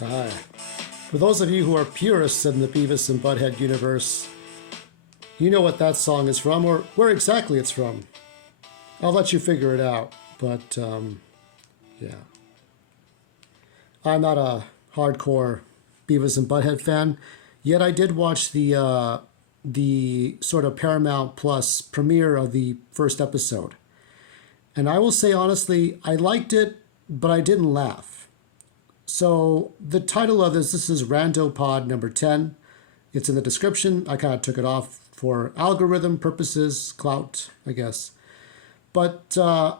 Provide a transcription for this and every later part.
Hi. For those of you who are purists in the Beavis and Butthead universe, you know what that song is from, or where exactly it's from. I'll let you figure it out, but yeah. I'm not a hardcore Beavis and Butthead fan, yet I did watch the sort of Paramount Plus premiere of the first episode. And I will say honestly, I liked it, but I didn't laugh. So the title of this is Rando Pod number 10. It's in the description. I kind of took it off for algorithm purposes, clout, I guess. But I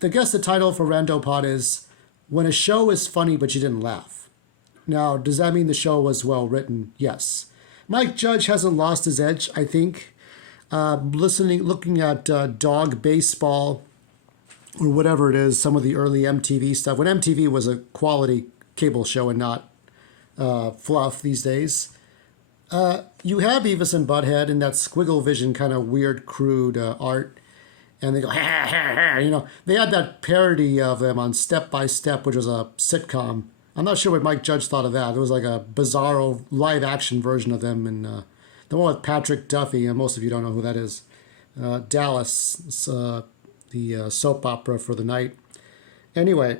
guess the title for Rando Pod is When a Show is Funny But You Didn't Laugh. Now, does that mean the show was well written? Yes. Mike Judge hasn't lost his edge, I think. Looking at Dog Baseball, or whatever it is, some of the early MTV stuff, when MTV was a quality cable show and not fluff these days. You have Beavis and Butthead in that squiggle vision kind of weird, crude art. And they go, ha, ha, ha, you know. They had that parody of them on Step by Step, which was a sitcom. I'm not sure what Mike Judge thought of that. It was like a bizarro live-action version of them. And the one with Patrick Duffy, and most of you don't know who that is. Dallas, the soap opera for the night. Anyway,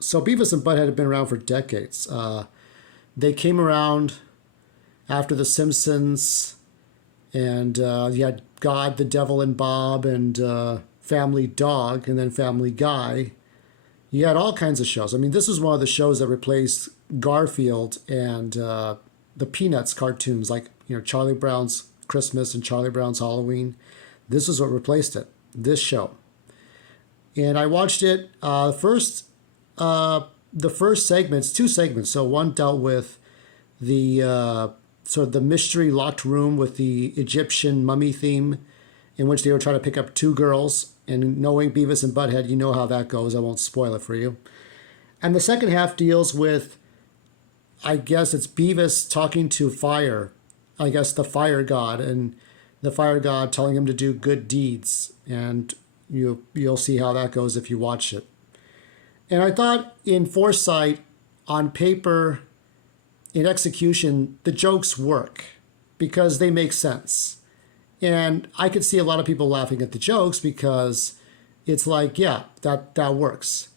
so Beavis and Butthead have been around for decades. They came around after The Simpsons, and you had God, the Devil, and Bob, and Family Dog, and then Family Guy. You had all kinds of shows. I mean, this is one of the shows that replaced Garfield and the Peanuts cartoons, like Charlie Brown's Christmas and Charlie Brown's Halloween. This is what replaced it. This show. And I watched it the first segments, two segments. So one dealt with the sort of the mystery locked room with the Egyptian mummy theme, in which they were trying to pick up two girls. And knowing Beavis and Butthead, you know how that goes. I won't spoil it for you. And the second half deals with, I guess it's Beavis talking to fire. I guess the fire god, and the fire god telling him to do good deeds. And you'll see how that goes if you watch it. And I thought in foresight, on paper, in execution, the jokes work because they make sense. And I could see a lot of people laughing at the jokes because it's like, yeah, that works.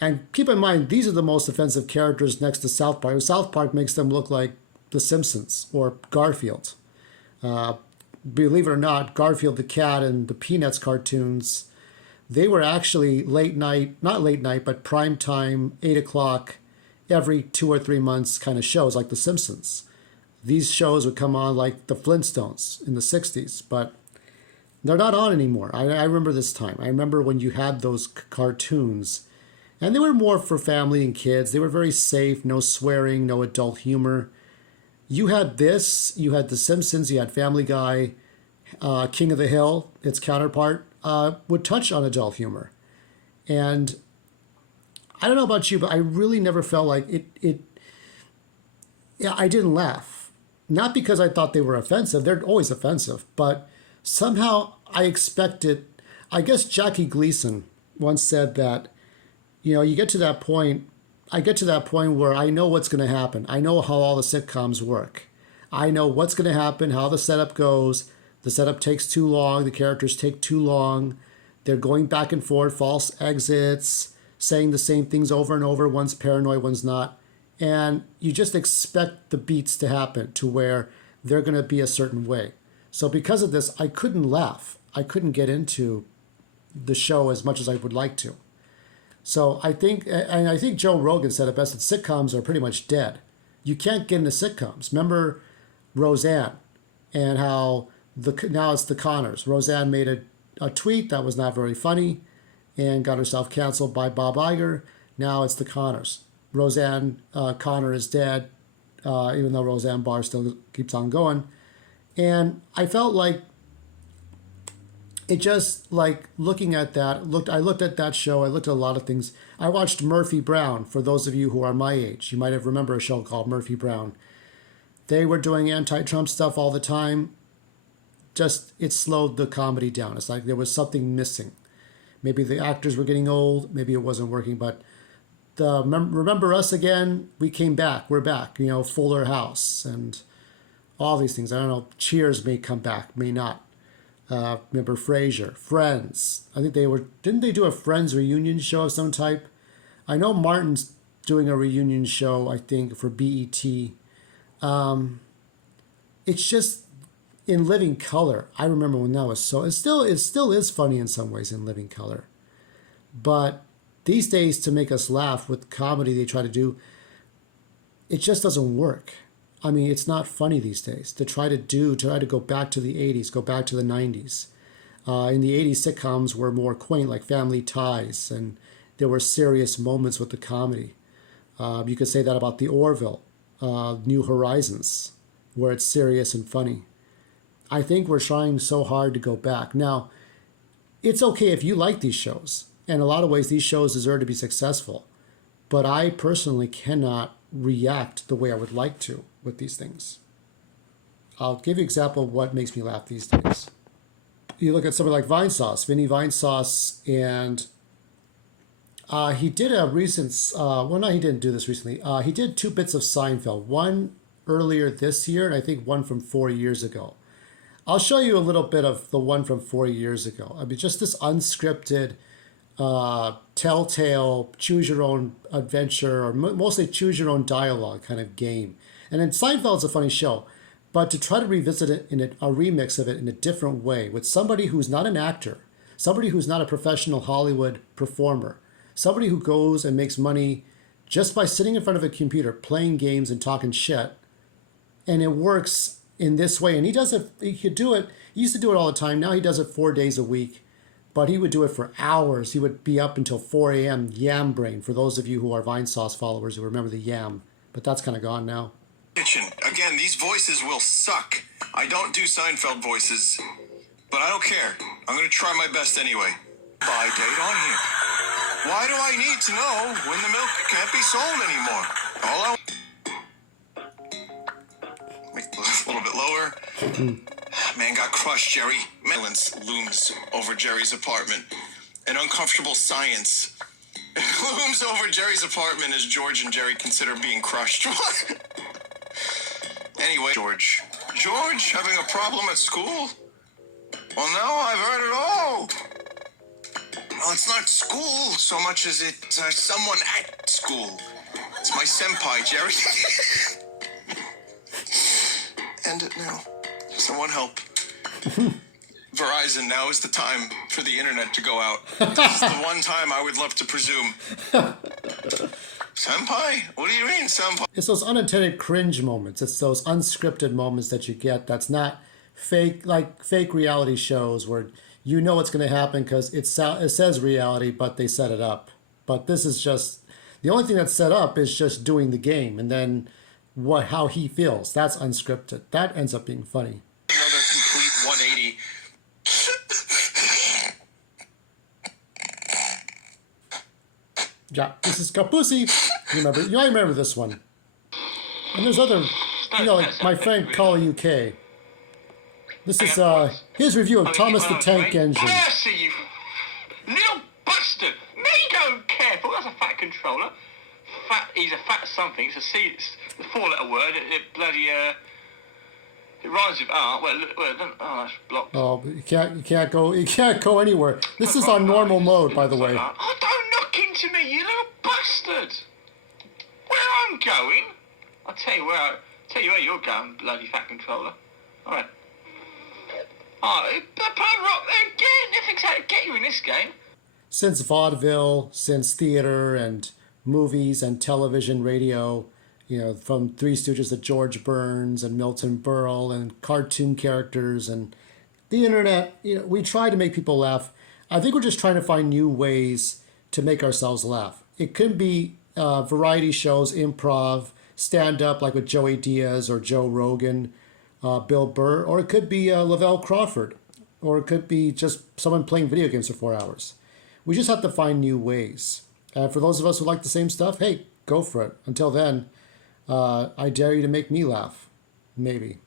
And keep in mind, these are the most offensive characters next to South Park. South Park makes them look like The Simpsons or Garfield. Believe it or not, Garfield the cat and the Peanuts cartoons, they were actually late night, not late night, but prime time, 8 o'clock, every 2 or 3 months kind of shows like The Simpsons. These shows would come on like the Flintstones in the 60s, but they're not on anymore. I remember this time. I remember when you had those cartoons, and they were more for family and kids. They were very safe, no swearing, no adult humor. You had this, you had The Simpsons, you had Family Guy, King of the Hill, its counterpart, would touch on adult humor. And I don't know about you, but I really never felt like yeah, I didn't laugh. Not because I thought they were offensive. They're always offensive. But somehow I expected, I guess Jackie Gleason once said that, you get to that point, I get to that point where I know what's going to happen. I know how all the sitcoms work. I know what's going to happen, how the setup goes. The setup takes too long. The characters take too long. They're going back and forth, false exits, saying the same things over and over. One's paranoid, one's not. And you just expect the beats to happen to where they're going to be a certain way. So because of this, I couldn't laugh. I couldn't get into the show as much as I would like to. So I think Joe Rogan said it best, that sitcoms are pretty much dead. You can't get into sitcoms. Remember Roseanne and how now it's the Connors. Roseanne made a tweet that was not very funny and got herself canceled by Bob Iger. Now it's the Connors. Roseanne Connor is dead, even though Roseanne Barr still keeps on going. And I felt like it just, like, looking at that, I looked at that show, I looked at a lot of things. I watched Murphy Brown, for those of you who are my age. You might have remember a show called Murphy Brown. They were doing anti-Trump stuff all the time. Just, it slowed the comedy down. It's like there was something missing. Maybe the actors were getting old, maybe it wasn't working, but Remember Us again? We came back. We're back. You know, Fuller House and all these things. I don't know. Cheers may come back, may not. Remember Frasier, Friends. I think didn't they do a Friends reunion show of some type? I know Martin's doing a reunion show, I think, for BET. It's just in Living Color. I remember when that was it still is funny in some ways in Living Color. But these days, to make us laugh with comedy they try to do, it just doesn't work. I mean, it's not funny these days to try to go back to the 80s, go back to the 90s. In the 80s, sitcoms were more quaint, like Family Ties, and there were serious moments with the comedy. You could say that about The Orville, New Horizons, where it's serious and funny. I think we're trying so hard to go back. Now, it's okay if you like these shows. In a lot of ways, these shows deserve to be successful. But I personally cannot react the way I would like to with these things. I'll give you an example of what makes me laugh these days. You look at somebody like Vinesauce, Vinny Vinesauce, and he did a recent, he didn't do this recently. He did 2 bits of Seinfeld, one earlier this year, and I think one from 4 years ago. I'll show you a little bit of the one from 4 years ago. I mean, just this unscripted, telltale, choose your own adventure, or mostly choose your own dialogue kind of game. And then Seinfeld's a funny show, but to try to revisit it in a remix of it in a different way with somebody who's not an actor, somebody who's not a professional Hollywood performer, somebody who goes and makes money just by sitting in front of a computer, playing games and talking shit, and it works in this way. And he does it, he could do it, he used to do it all the time, now he does it 4 days a week. But he would do it for hours. He would be up until 4 a.m. Yam brain, for those of you who are Vinesauce followers who remember the yam. But that's kind of gone now. Again, these voices will suck. I don't do Seinfeld voices, but I don't care. I'm going to try my best anyway. Buy date on here. Why do I need to know when the milk can't be sold anymore? Make this a little bit lower. Man got crushed, Jerry. Melons looms over Jerry's apartment. An uncomfortable science looms over Jerry's apartment as George and Jerry consider being crushed. Anyway, George having a problem at school? Well, now I've heard it all. Well, it's not school so much as it's someone at school. It's my senpai, Jerry. End it now. Someone help. Verizon, now is the time for the internet to go out. This is the one time I would love to presume. Senpai? What do you mean, senpai? It's those unintended cringe moments. It's those unscripted moments that you get that's not fake, like fake reality shows where you know what's going to happen because it says reality, but they set it up. But this is just, the only thing that's set up is just doing the game, and then how he feels. That's unscripted. That ends up being funny. Another complete 180. Yeah, this is Kapusi. You remember this one. And there's other, like my friend Call UK. This is his review of Thomas the Tank Engine. Mercy, you little bastard! Me go careful. That's a fat controller. He's a fat something. It's a 4-letter word. It bloody it rhymes with art. Well, that's blocked. Oh, you can't go anywhere. This is on normal mode, by the way. Oh, don't knock into me, you little bastard! Where I'm going? I'll tell you where you're going, bloody fat controller. All right. Oh, rock again. Nothing's how to get you in this game. Since vaudeville, since theater and movies and television, radio, from Three Stooges to George Burns and Milton Berle and cartoon characters and the internet, we try to make people laugh. I think we're just trying to find new ways to make ourselves laugh. It could be variety shows, improv, stand-up like with Joey Diaz or Joe Rogan, Bill Burr, or it could be Lavelle Crawford, or it could be just someone playing video games for 4 hours. We just have to find new ways. For those of us who like the same stuff, hey, go for it. Until then, I dare you to make me laugh. Maybe.